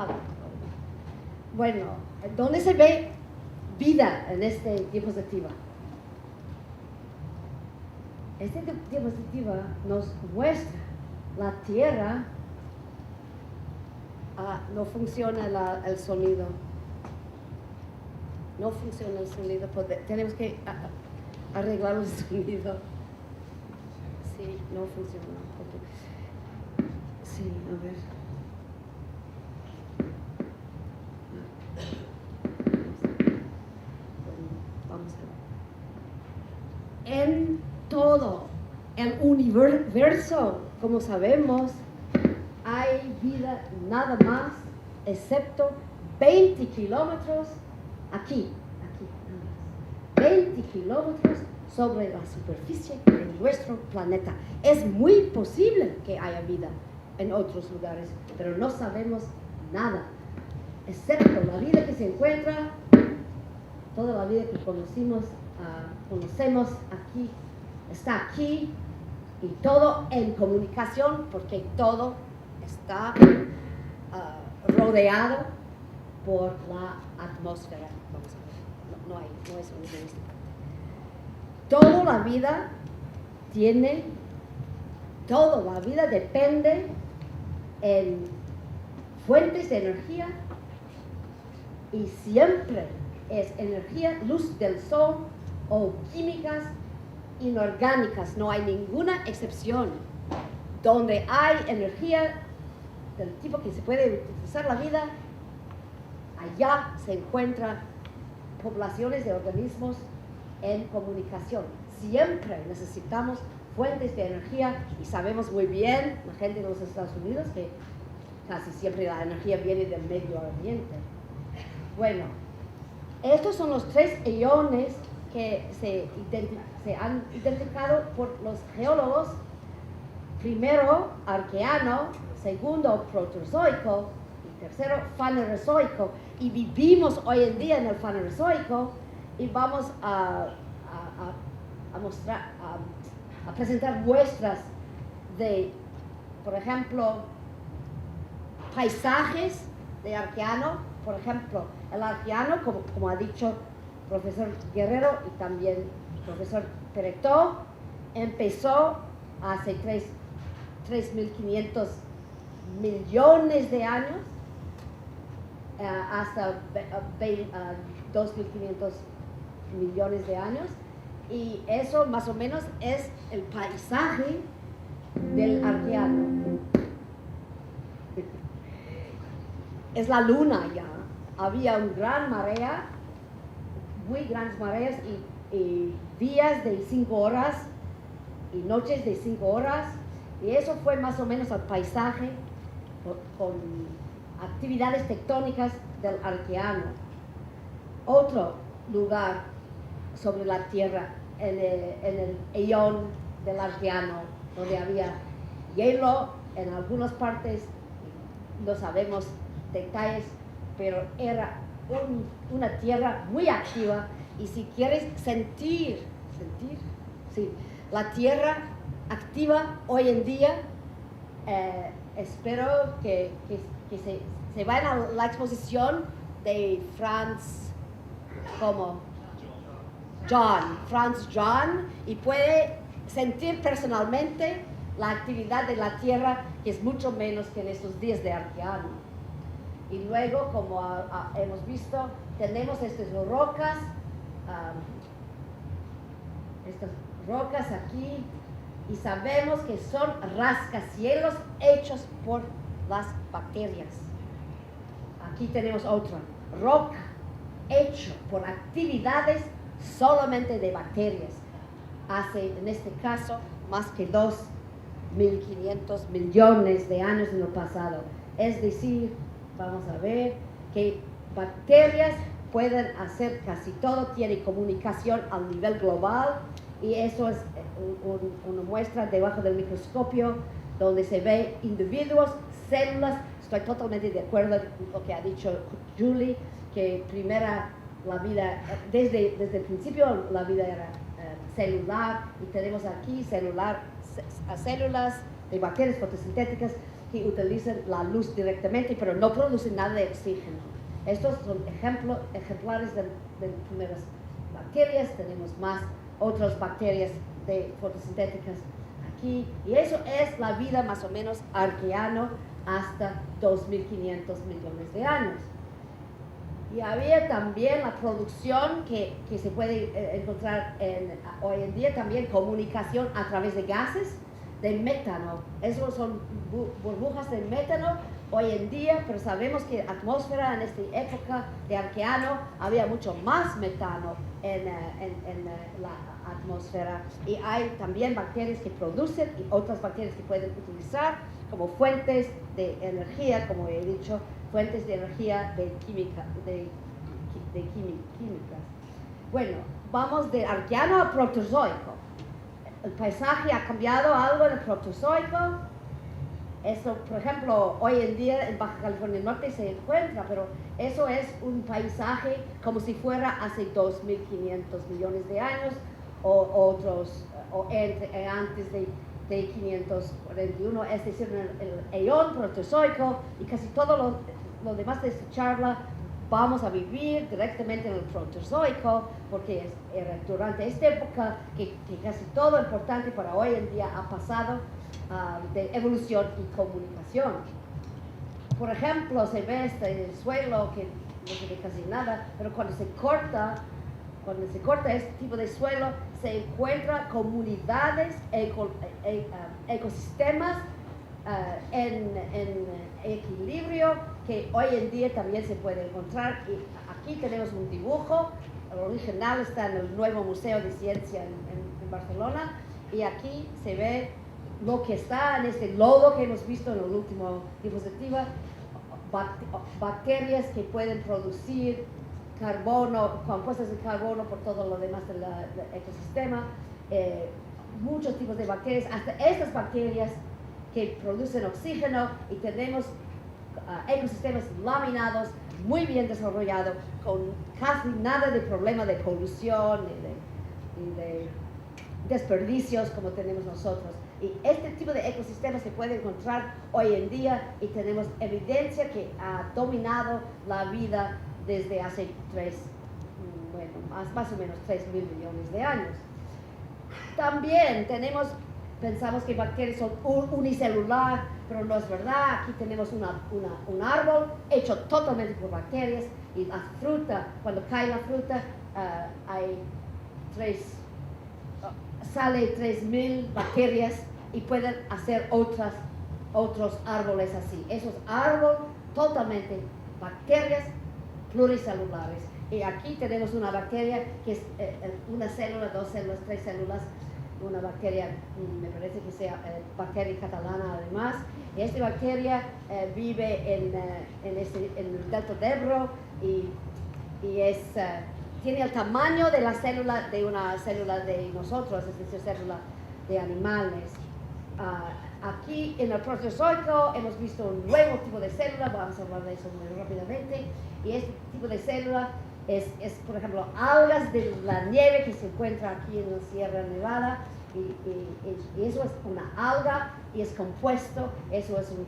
apaga. Bueno, ¿dónde se ve vida en esta diapositiva? Esta diapositiva nos muestra la Tierra. No funciona el sonido. No funciona el sonido. Tenemos que arreglar el sonido. Sí, no funciona. Sí, a ver. Vamos a ver. En todo el universo, como sabemos, hay vida nada más, excepto 20 kilómetros aquí, nada más. 20 kilómetros sobre la superficie de nuestro planeta. Es muy posible que haya vida en otros lugares, pero no sabemos nada, excepto la vida que se encuentra, toda la vida que conocemos aquí, está aquí, y todo en comunicación, porque todo está rodeado por la atmósfera. Vamos a ver, no es un egoísta. Toda la vida depende en fuentes de energía, y siempre es energía, luz del sol o químicas inorgánicas. No hay ninguna excepción. Donde hay energía del tipo que se puede utilizar la vida, allá se encuentran poblaciones de organismos en comunicación. Siempre necesitamos fuentes de energía, y sabemos muy bien, la gente de los Estados Unidos, que casi siempre la energía viene del medio ambiente. Bueno, estos son los 3 iones que se han identificado por los geólogos. Primero, arqueano; segundo, proterozoico; y tercero, fanerozoico. Y vivimos hoy en día en el fanerozoico, y vamos a presentar muestras de, por ejemplo, paisajes de arqueano. Por ejemplo, el arqueano, como ha dicho profesor Guerrero y también profesor Peretó, empezó hace 3.500 millones de años hasta 2.500 millones de años, y eso más o menos es el paisaje del arqueano. Es la luna ya. Había una gran marea, muy grandes mareas, y días de 5 horas y noches de 5 horas, y eso fue más o menos el paisaje con actividades tectónicas del arqueano. Otro lugar sobre la Tierra, en el eón del arqueano, donde había hielo en algunas partes, no sabemos detalles, pero era una tierra muy activa. Y si quieres sentir sí, la tierra activa hoy en día, espero que se vayan a la exposición de Franz John, y puede sentir personalmente la actividad de la tierra, que es mucho menos que en estos días de arqueano. Y luego, como hemos visto, tenemos estas rocas aquí, y sabemos que son rascacielos hechos por las bacterias. Aquí tenemos otra roca hecha por actividades solamente de bacterias. Hace, en este caso, más que 2.500 millones de años en el pasado. Es decir, vamos a ver que bacterias pueden hacer casi todo, tienen comunicación a nivel global, y eso es una muestra debajo del microscopio, donde se ve individuos, células. Estoy totalmente de acuerdo con lo que ha dicho Julie, que la vida, desde el principio la vida era celular, y tenemos aquí células de bacterias fotosintéticas, que utilizan la luz directamente, pero no producen nada de oxígeno. Estos son ejemplares de primeras bacterias. Tenemos más otras bacterias de fotosintéticas aquí, y eso es la vida más o menos arqueano hasta 2.500 millones de años. Y había también la producción que se puede encontrar hoy en día, también comunicación a través de gases de metano. Esos son burbujas de metano hoy en día, pero sabemos que la atmósfera en esta época de arqueano había mucho más metano en la atmósfera, y hay también bacterias que producen y otras bacterias que pueden utilizar como fuentes de energía, como he dicho, fuentes de energía de químicas. Bueno, vamos de arqueano a proterozoico. El paisaje ha cambiado algo en el proterozoico. Eso, por ejemplo, hoy en día en Baja California Norte se encuentra, pero eso es un paisaje como si fuera hace 2.500 millones de años o antes de 541, es decir, el eón proterozoico, y casi todo lo demás de esta charla vamos a vivir directamente en el proterozoico, porque era durante esta época que casi todo lo importante para hoy en día ha pasado de evolución y comunicación. Por ejemplo, se ve este suelo que no se ve casi nada, pero cuando se corta este tipo de suelo, se encuentran comunidades, ecosistemas en equilibrio, que hoy en día también se puede encontrar. Y aquí tenemos un dibujo, el original está en el nuevo Museo de Ciencia en Barcelona, y aquí se ve lo que está en este lodo que hemos visto en el último diapositiva, bacterias que pueden producir carbono, compuestos de carbono por todo lo demás del ecosistema, muchos tipos de bacterias, hasta estas bacterias que producen oxígeno, y tenemos ecosistemas laminados, muy bien desarrollados, con casi nada de problema de polución y de desperdicios como tenemos nosotros. Y este tipo de ecosistemas se puede encontrar hoy en día, y tenemos evidencia que ha dominado la vida desde hace más o menos 3.000 millones de años. También pensamos que bacterias son unicelular, pero no es verdad. Aquí tenemos un árbol hecho totalmente por bacterias, y la fruta, cuando cae la fruta, sale 3.000 bacterias y pueden hacer otros árboles así. Esos árboles totalmente bacterias pluricelulares. Y aquí tenemos una bacteria que es una célula, 2 células, 3 células, una bacteria, me parece que sea bacteria catalana además. Y esta bacteria vive en el delta del Ebro, y tiene el tamaño de la célula de una célula de nosotros, es decir, célula de animales. Aquí en el proterozoico hemos visto un nuevo tipo de célula, vamos a hablar de eso muy rápidamente, y este tipo de célula es por ejemplo, algas de la nieve que se encuentra aquí en la Sierra Nevada, y eso es una alga y es compuesto, eso es un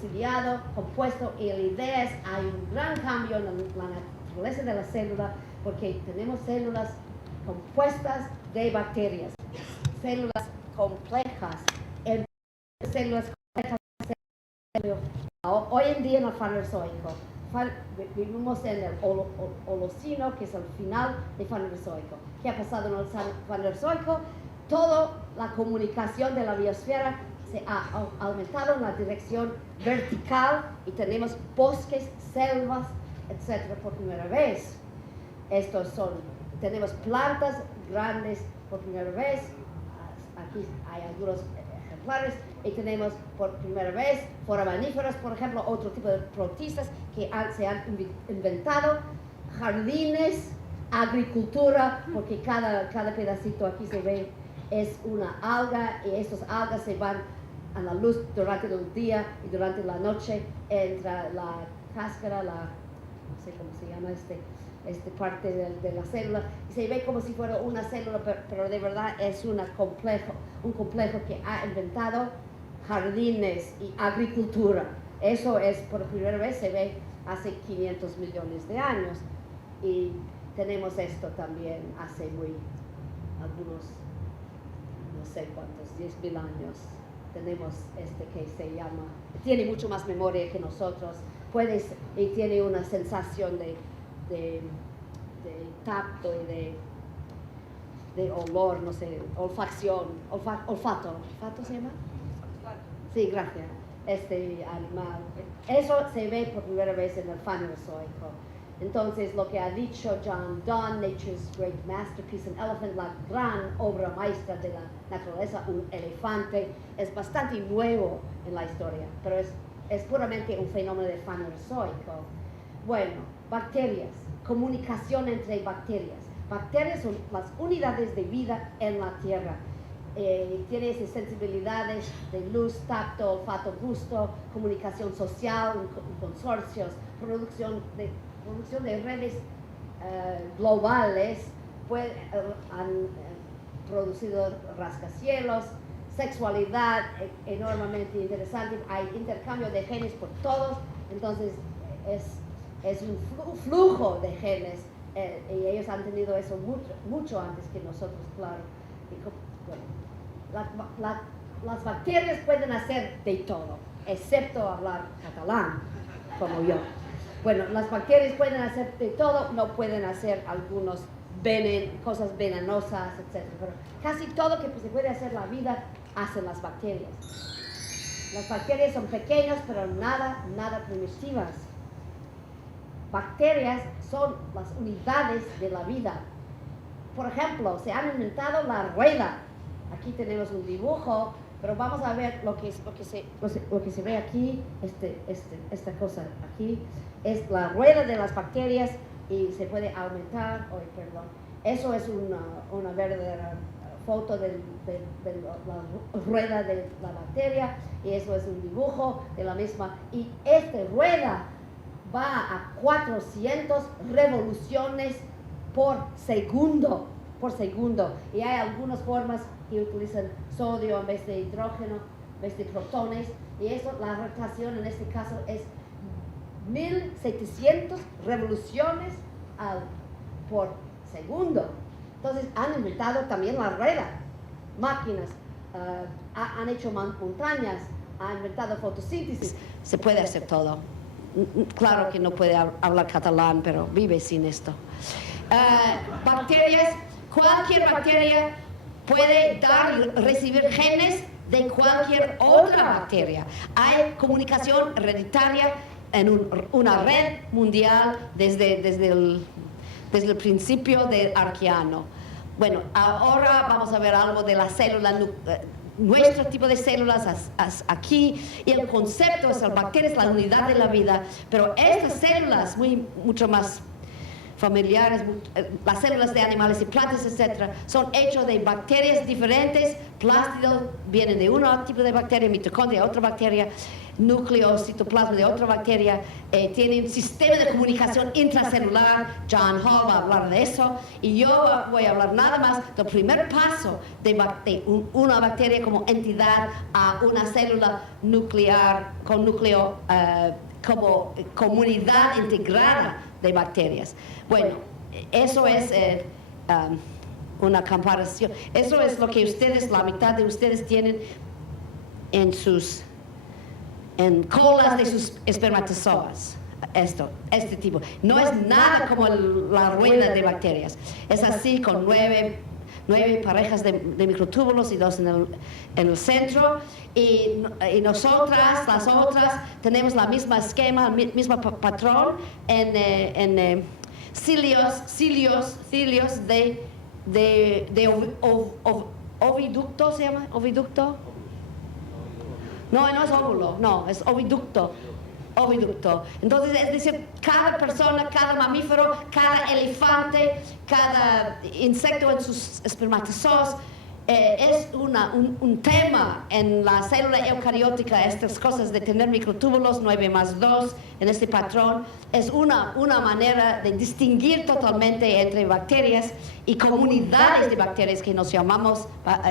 ciliado compuesto, y la idea es hay un gran cambio en la naturaleza de la célula, porque tenemos células compuestas de bacterias, células complejas, células complejas. Hoy en día en el Fanerozoico vivimos en el Holoceno, que es el final del Fanerozoico. ¿Qué ha pasado en el Fanerozoico? Toda la comunicación de la biosfera se ha aumentado en la dirección vertical, y tenemos bosques, selvas, etcétera, por primera vez. Tenemos plantas grandes por primera vez. Aquí hay algunos ejemplares, y tenemos por primera vez foraminíferos, por ejemplo, otro tipo de protistas que se han inventado, jardines, agricultura, porque cada pedacito aquí se ve es una alga, y estas algas se van a la luz durante el día, y durante la noche entra la cáscara, no sé cómo se llama esta parte de la célula, y se ve como si fuera una célula, pero de verdad es un complejo que ha inventado jardines y agricultura. Eso es por primera vez se ve hace 500 millones de años. Y tenemos esto también hace algunos, no sé cuántos, 10.000 años. Tenemos que se llama, tiene mucho más memoria que nosotros, y tiene una sensación de tacto y de olor, no sé, olfacción, olfato ¿se llama? Sí, gracias. Animal. Eso se ve por primera vez en el Fanerozoico. Entonces, lo que ha dicho John Donne, Nature's Great Masterpiece, an Elephant, la gran obra maestra de la naturaleza, un elefante, es bastante nuevo en la historia, pero es puramente un fenómeno de Fanerozoico. Bueno, bacterias, comunicación entre bacterias. Bacterias son las unidades de vida en la Tierra. Tiene esas sensibilidades de luz, tacto, olfato, gusto, comunicación social, consorcios, producción de redes globales, han producido rascacielos, sexualidad enormemente interesante, hay intercambio de genes por todos, entonces es un flujo de genes y ellos han tenido eso mucho antes que nosotros, claro. Las bacterias pueden hacer de todo, excepto hablar catalán, como yo. Bueno, las bacterias pueden hacer de todo, no pueden hacer algunos cosas venenosas, etc. Pero casi todo que se puede hacer la vida, hacen las bacterias. Las bacterias son pequeñas, pero nada primitivas. Bacterias son las unidades de la vida. Por ejemplo, se han inventado la rueda. Aquí tenemos un dibujo, pero vamos a ver lo que se ve aquí, esta cosa aquí, es la rueda de las bacterias y se puede aumentar, eso es una verdadera foto de la rueda de la bacteria y eso es un dibujo de la misma, y esta rueda va a 400 revoluciones por segundo, y hay algunas formas que utilizan sodio en vez de hidrógeno, en vez de protones, y eso, la rotación en este caso es 1700 revoluciones por segundo. Entonces han inventado también la rueda, máquinas, han hecho montañas, han inventado fotosíntesis, se puede hacer todo. Claro que no puede hablar catalán, pero vive sin esto. Bacterias, cualquier bacteria puede dar y recibir genes de cualquier otra bacteria. Hay comunicación hereditaria en una red mundial desde el principio del Arqueano. Bueno, ahora vamos a ver algo de la célula, nuestro tipo de células aquí, y el concepto es la bacteria es la unidad de la vida, pero estas células mucho más familiares, las células de animales y plantas, etc., son hechas de bacterias diferentes. Plástidos vienen de un tipo de bacteria, mitocondria de otra bacteria, núcleo, citoplasma de otra bacteria, tiene un sistema de comunicación intracelular. John Hall va a hablar de eso, y yo voy a hablar nada más del primer paso de una bacteria como entidad a una célula nuclear con núcleo como comunidad integrada de bacterias. Bueno, eso es una comparación. Eso es lo que la mitad de ustedes tienen en colas de sus espermatozoas. Este tipo. No es nada como la rueda de bacterias. Es así con nueve parejas de microtúbulos y 2 en el centro. Y nosotras, las otras, tenemos la misma esquema, el mismo patrón en cilios de oviducto, ¿se llama? ¿Oviducto? No es óvulo, no, es oviducto. Entonces, es decir, cada persona, cada mamífero, cada elefante, cada insecto en sus espermatozoos es un tema en la célula eucariótica. Estas cosas de tener microtúbulos 9 más 2 en este patrón es una manera de distinguir totalmente entre bacterias y comunidades de bacterias que nos llamamos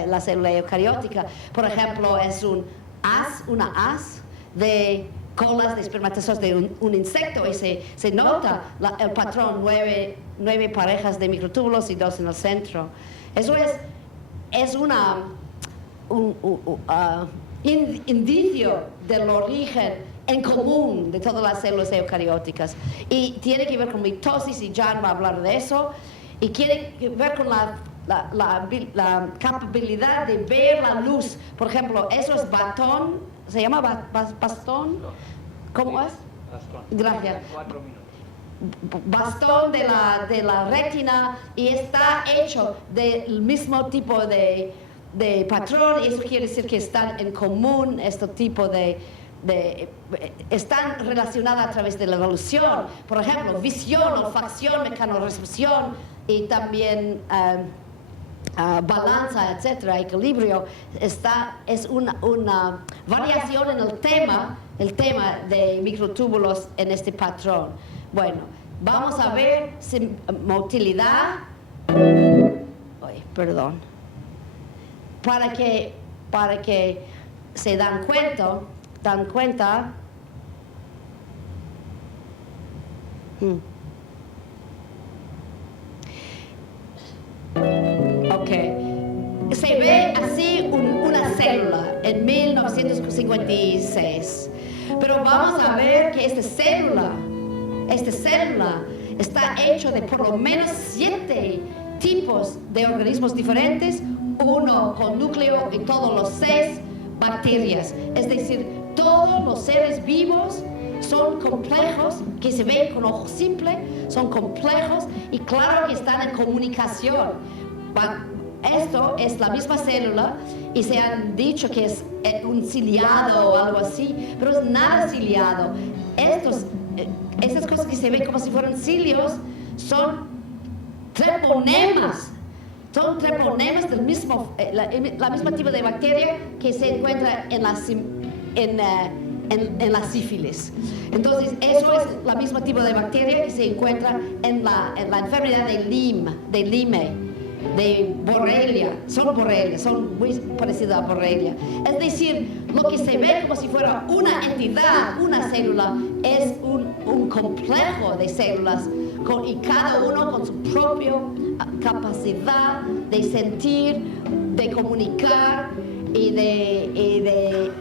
la célula eucariótica. Por ejemplo, es una haz de colas de espermatozoides de un insecto y se nota el patrón, 9 parejas de microtúbulos y 2 en el centro. Eso es un indicio del origen en común de todas las células eucarióticas. Y tiene que ver con mitosis, y Jan va a hablar de eso, y tiene que ver con la capacidad de ver la luz. Por ejemplo, eso es batón, ¿se llama bastón? ¿Cómo es? Bastón. Gracias. 4 minutos. Bastón de la retina, y está hecho del mismo tipo de patrón, y eso quiere decir que están en común este tipo están relacionadas a través de la evolución. Por ejemplo, visión, olfacción, mecanorrecepción y también balanza, etcétera, equilibrio. Es una variación en el tema de microtúbulos en este patrón. Bueno, vamos a ver motilidad. Perdón. Para que se dan cuenta. Ok. Se ve así una célula en 1956. Pero vamos a ver que esta célula está hecha de por lo menos 7 tipos de organismos diferentes, uno con núcleo y todos los 6 bacterias. Es decir, todos los seres vivos son complejos, que se ven con ojo simple, son complejos y claro que están en comunicación. Esto es la misma célula y se han dicho que es un ciliado o algo así, pero es nada ciliado. Estas cosas que se ven como si fueran cilios son treponemas. Son treponemas del mismo, la misma tipo de bacteria que se encuentra en la sífilis. Entonces, eso es la misma tipo de bacteria que se encuentra en la enfermedad de Lyme, de Borrelia. Son muy parecidas a Borrelia. Es decir, lo que se ve como si fuera una entidad, una célula, es un complejo de células, y cada uno con su propia capacidad de sentir, de comunicar y de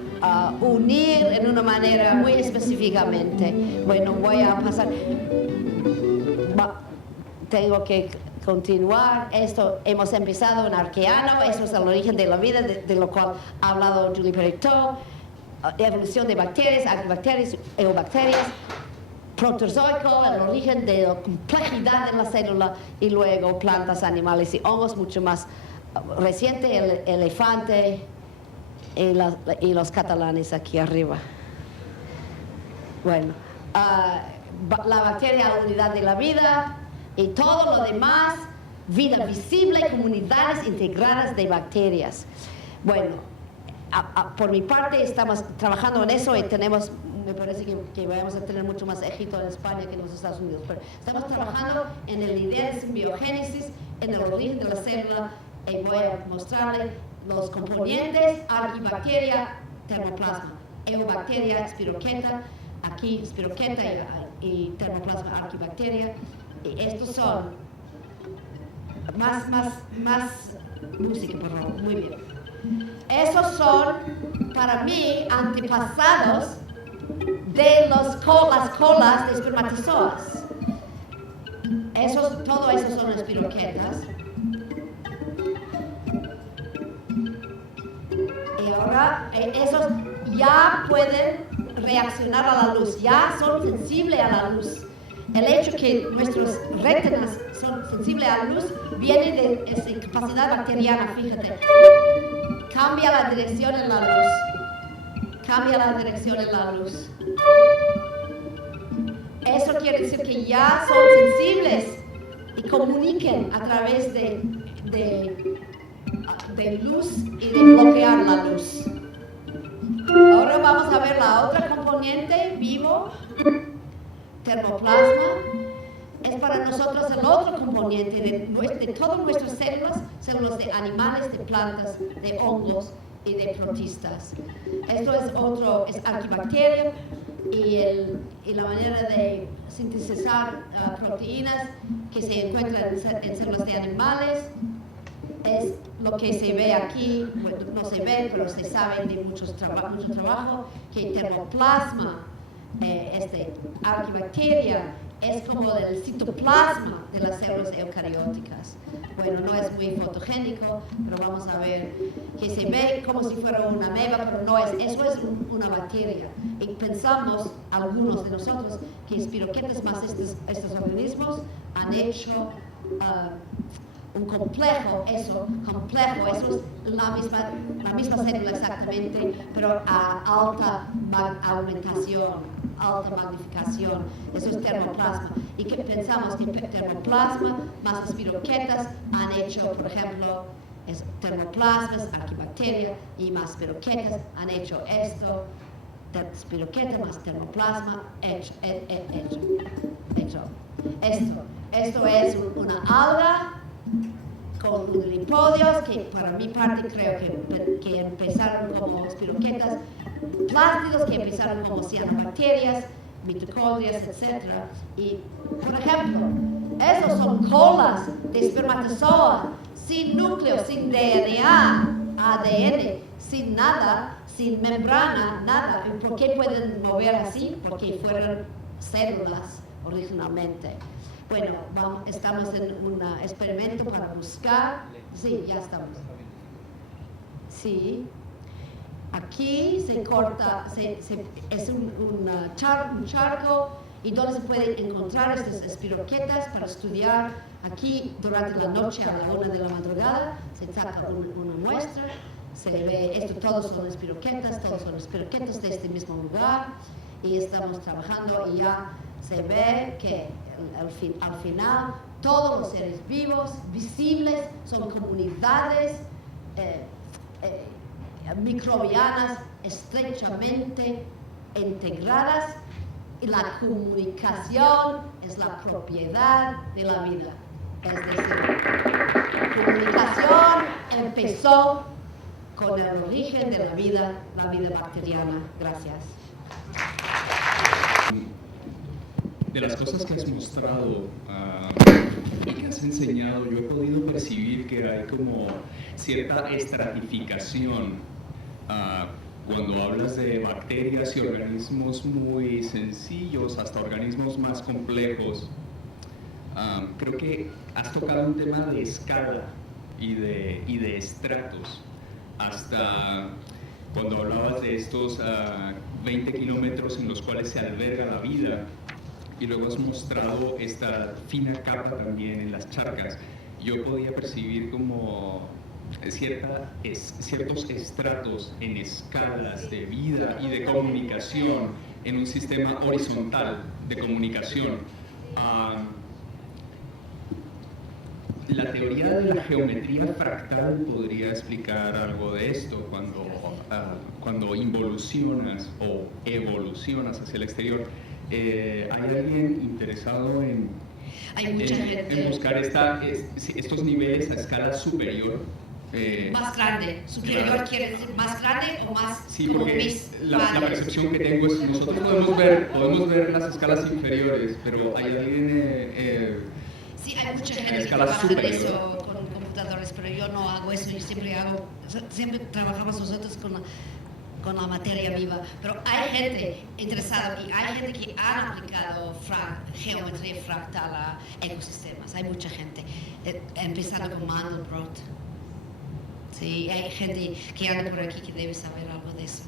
unir en una manera muy específicamente. Bueno, voy a pasar. Tengo que continuar. Esto hemos empezado en arqueano, eso es el origen de la vida, de lo cual ha hablado Julie Perito, evolución de bacterias, agrobacterias, eubacterias, protozoico, el origen de la complejidad de la célula, y luego plantas, animales y hongos, mucho más reciente, el elefante y los catalanes aquí arriba. Bueno, la bacteria, la unidad de la vida, y todo lo demás, vida visible, comunidades integradas de bacterias. Bueno, por mi parte estamos trabajando en eso y me parece que vamos a tener mucho más éxito en España que en los Estados Unidos, pero estamos trabajando en la idea de simbiogénesis, en el origen de la célula, y voy a mostrarles los componentes: arquibacteria, termoplasma, eubacteria, spiroqueta, aquí spiroqueta y termoplasma, arquibacteria. Y estos son más música, por favor. Muy bien. Esos son, para mí, antepasados de las colas de espermatozoas. Todo eso son espiroquetas. Y ahora esos ya pueden reaccionar a la luz, ya son sensibles a la luz. El hecho que nuestras retinas son sensibles a la luz viene de esa capacidad bacteriana, fíjate. Cambia la dirección en la luz. Cambia la dirección en la luz. Eso quiere decir que ya son sensibles y comuniquen a través de luz y de bloquear la luz. Ahora vamos a ver la otra componente, vivo. Termoplasma es para nosotros el otro componente de todas nuestras células de animales, de plantas, de hongos y de protistas. Esto es otro, es Archaebacterium, y la manera de sintetizar proteínas que se encuentran en células de animales es lo que se ve aquí. Bueno, no se ve, pero se sabe de mucho trabajo, que el termoplasma, Archaebacteria, es como el citoplasma de las células eucarióticas. Bueno, no es muy fotogénico, pero vamos a ver que se ve como si fuera una ameba, pero no es, eso es una bacteria. Y pensamos, algunos de nosotros, que espiroquetas más estos organismos han hecho un complejo, eso es la misma célula exactamente, pero a alta aumentación, alta magnificación. Eso es termoplasma. Y que pensamos que termoplasma más espiroquetas han hecho, por ejemplo, termoplasmas, Archaebacteria y más espiroquetas han hecho esto, espiroqueta más termoplasma, hecho. Esto es una alga con lipodios que para mi parte creo que empezaron como espiroquetas, plástidos que empezaron como cianobacterias, mitocondrias, etc. Y, por ejemplo, esos son colas de espermatozoa, sin núcleo, sin DNA, ADN, sin nada, sin membrana, nada. ¿Y por qué pueden mover así? Porque fueron células originalmente. Bueno, estamos en un experimento para buscar. Sí, ya estamos. Sí. Aquí se corta, es un charco y donde se pueden encontrar estas espiroquetas para estudiar. Aquí durante la noche a la 1 de la madrugada se saca una muestra, se ve esto, todos son espiroquetas de este mismo lugar y estamos trabajando y ya se ve que al final todos los seres vivos visibles son comunidades microbianas estrechamente integradas y la comunicación es la propiedad de la vida. Es decir, la comunicación empezó con el origen de la vida bacteriana. Gracias. De las cosas que has mostrado y que has enseñado, yo he podido percibir que hay como cierta estratificación cuando hablas de bacterias y organismos muy sencillos hasta organismos más complejos. Creo que has tocado un tema de escala y de estratos, hasta cuando hablabas de estos 20 kilómetros en los cuales se alberga la vida, y luego has mostrado esta fina capa también en las charcas. Yo podía percibir como ciertos estratos en escalas de vida y de comunicación en un sistema horizontal de comunicación. La teoría de la geometría fractal podría explicar algo de esto cuando involucionas o evolucionas hacia el exterior. ¿Hay alguien interesado en buscar estos niveles a escala superior? Más grande, superior quiere decir más grande o más. Sí, porque la percepción que tengo es que nosotros podemos ver las escalas inferiores, pero hay alguien sí, hay mucha gente que trabaja en eso con computadores, pero yo no hago eso. Yo siempre trabajamos nosotros con la materia viva, pero hay gente interesada y hay gente que ha aplicado geometría fractal a ecosistemas. Hay mucha gente, empezando con Mandelbrot. Sí, hay gente que anda por aquí que debe saber algo de eso.